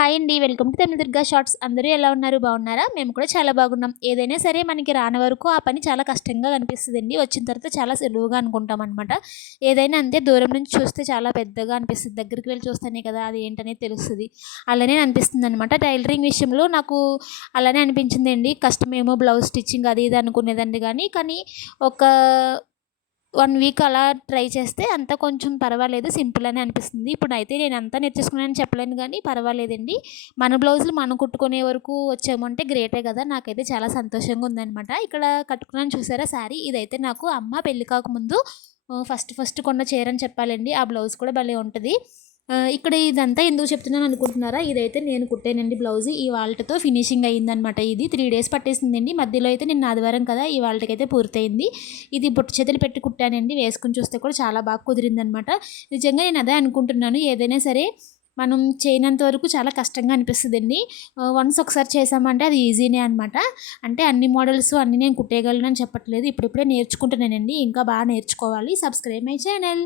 Hi అండి. Welcome to Tamil Durga shorts. అందరూ ఎలా ఉన్నారు? బాగున్నారా? మేము కూడా చాలా బాగున్నాం. ఏదైనా సరే మనకి రాని వరకు ఆ పని చాలా కష్టంగా అనిపిస్తదండి. వచ్చిన తర్వాత చాలా సులువుగా అనుకుంటామనమాట. ఏదైనా అంతే దూరం నుంచి చూస్తే చాలా పెద్దగా అనిపిస్తది. దగ్గరికి వెళ్లి చూస్తేనే కదా అది ఏంటనేది తెలుస్తది. అలానే అనిపిస్తుందనమాట. టైలరింగ్ విషయంలో నాకు అలానే అనిపించిందండి. కష్టమేమో బ్లౌజ్ స్టిచ్చింగ్ అది ఇది అనుకునేదాన్ని కానీ ఒక 1 వీక్ అలా ట్రై చేస్తే అంతా కొంచెం పర్వాలేదు. సింపుల్ అనే అనిపిస్తుంది. ఇప్పుడైతే నేనంతా నేర్చేసుకున్నానని చెప్పలేను గానీ పర్వాలేదండి. మన బ్లౌజులు మనం కుట్టుకునే వరకు వచ్చామంటే గ్రేటే గదా! నాకైతే చాలా సంతోషంగా ఉందనమాట. ఇక్కడ కట్టుకున్నాను చూసారా శారీ. ఇదైతే నాకు అమ్మ పెళ్లి కాకముందు ఫస్ట్ కొన్న చీరని చెప్పాలండి. ఆ బ్లౌజ్ కూడా భలే ఉంటది. ఇక్కడ ఇదంతా ఎందుకు చెప్తున్నాను అనుకుంటున్నారా? ఇదైతే నేను కుట్టానండి బ్లౌజు. ఇవాల్టితో ఫినిషింగ్ అయిందనమాట ఇది. 3 డేస్ పట్టేసిందండి. మధ్యలో అయితే నిన్న ఆదివారం కదా! ఇవాల్టికైతే పూర్తయింది. ఇది బుట్ట చేతులు పెట్టి కుట్టానండి. వేసుకొని చూస్తే కూడా చాలా బాగా కుదిరిందనమాట. నిజంగా నేను అదే అనుకుంటున్నాను. ఏదైనా సరే మనం చేయనంత వరకు చాలా కష్టంగా అనిపిస్తదండి. వన్స్ ఒకసారి చేశామంటే అది ఈజీనే అనమాట. అంటే అన్ని మోడల్స్ అన్నీ నేను కుట్టేయగలనని చెప్పట్లేదు. ఇప్పుడిప్పుడే నేర్చుకుంటున్నానండి. ఇంకా బాగా నేర్చుకోవాలి. Subscribe my channel.